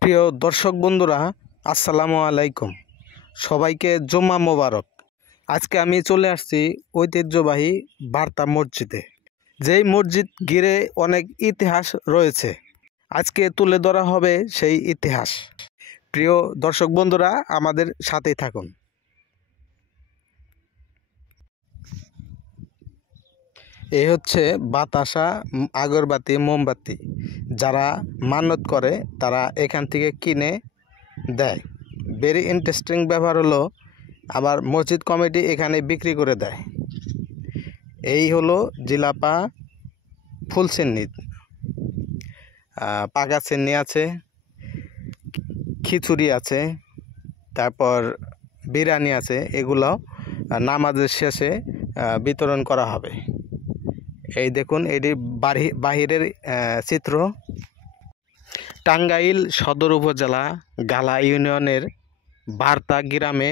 প্রিয় দর্শক বন্ধুরা, আসসালামু আলাইকুম। সবাইকে জুম্মা মোবারক। আজকে আমি চলে আসছি ঐতিহ্যবাহী বার্তা মসজিদে। যেই মসজিদ ঘিরে অনেক ইতিহাস রয়েছে, আজকে তুলে ধরা হবে সেই ইতিহাস। প্রিয় দর্শক বন্ধুরা, আমাদের সাথেই থাকুন। এই হচ্ছে বাতাসা, আগরবাতি, মোমবাতি। যারা মান্যত করে তারা এখান থেকে কিনে দেয়। ভেরি ইন্টারেস্টিং ব্যাপার হলো, আবার মসজিদ কমিটি এখানে বিক্রি করে দেয়। এই হলো জিলাপা, ফুলসেন্নি, পাকা সেন্নি আছে, খিচুড়ি আছে, তারপর বিরিয়ানি আছে। এগুলো নামাজের শেষে বিতরণ করা হবে। এই দেখুন, এটি বাহিরের চিত্র। টাঙ্গাইল সদর উপজেলা গালা ইউনিয়নের বার্তা গ্রামে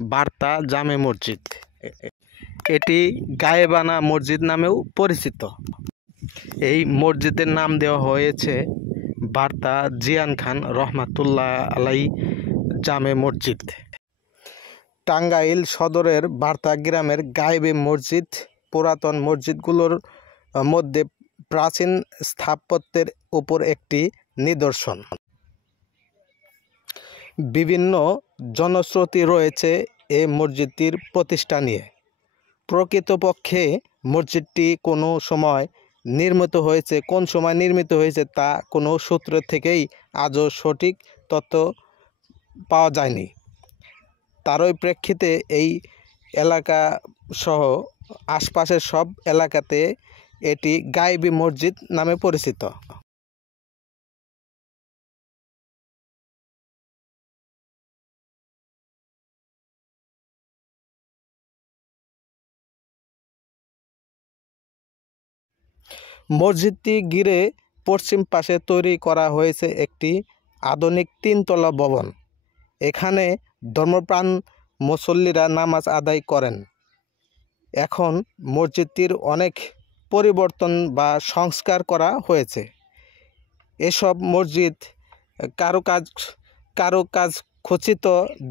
বার্তা জামে মসজিদ। এটি গায়েবানা মসজিদ নামেও পরিচিত। এই মসজিদের নাম দেওয়া হয়েছে বার্তা জিয়ান খান রহমাতুল্লাহ আলাই জামে মসজিদ। টাঙ্গাইল সদরের বার্তা গ্রামের গায়েবে মসজিদ পুরাতন মসজিদগুলোর মধ্যে প্রাচীন স্থাপত্যের উপর একটি নিদর্শন। বিভিন্ন জনশ্রুতি রয়েছে এই মসজিদটির প্রতিষ্ঠা নিয়ে। প্রকৃতপক্ষে মসজিদটি কোন সময় নির্মিত হয়েছে তা কোনো সূত্র থেকেই আজও সঠিক তথ্য পাওয়া যায়নি। তারই প্রেক্ষিতে এই এলাকা সহ আশপাশের সব এলাকাতে এটি গায়েবী মসজিদ নামে পরিচিত। মসজিদটি ঘিরে পশ্চিম পাশে তৈরি করা হয়েছে একটি আধুনিক 3তলা ভবন। এখানে ধর্মপ্রাণ মুসল্লিরা নামাজ আদায় করেন। এখন মসজিদটির অনেক পরিবর্তন বা সংস্কার করা হয়েছে। এসব মসজিদ কারুকাজ খচিত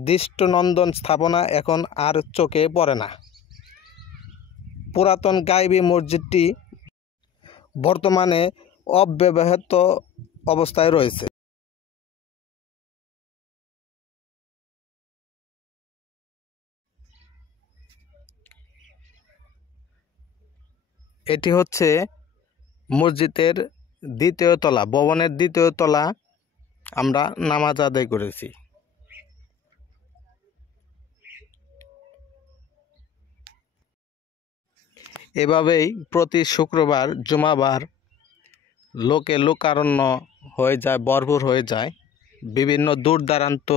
দৃষ্টিনন্দন স্থাপনা এখন আর চোখে পড়ে না। পুরাতন গায়েবী মসজিদটি বর্তমানে অব্যবহৃত অবস্থায় রয়েছে। এটি হচ্ছে মসজিদের দ্বিতীয় তলা, ভবনের দ্বিতীয় তলা। আমরা নামাজ আদায় করেছি। এভাবেই প্রতি শুক্রবার, জুমাবার লোকে লোকারণ্য হয়ে যায়, ভরপুর হয়ে যায়। বিভিন্ন দূর দূরান্ত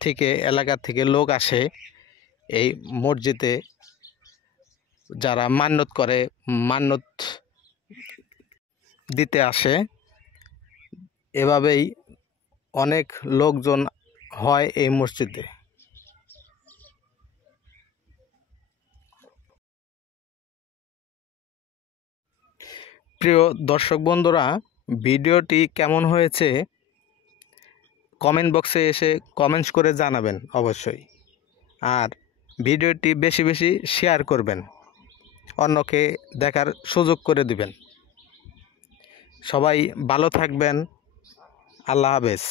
থেকে, এলাকা থেকে লোক আসে এই মসজিদে। যারা মান্যত করে, মান্যত দিতে আসে। এভাবেই অনেক লোকজন হয় এই মসজিদে। প্রিয় দর্শক বন্ধুরা, ভিডিওটি কেমন হয়েছে কমেন্ট বক্সে এসে কমেন্টস করে জানাবেন অবশ্যই। আর ভিডিওটি বেশি বেশি শেয়ার করবেন, অন্যকে দেখার সুযোগ করে দিবেন। সবাই ভালো থাকবেন। আল্লাহ হাফেজ।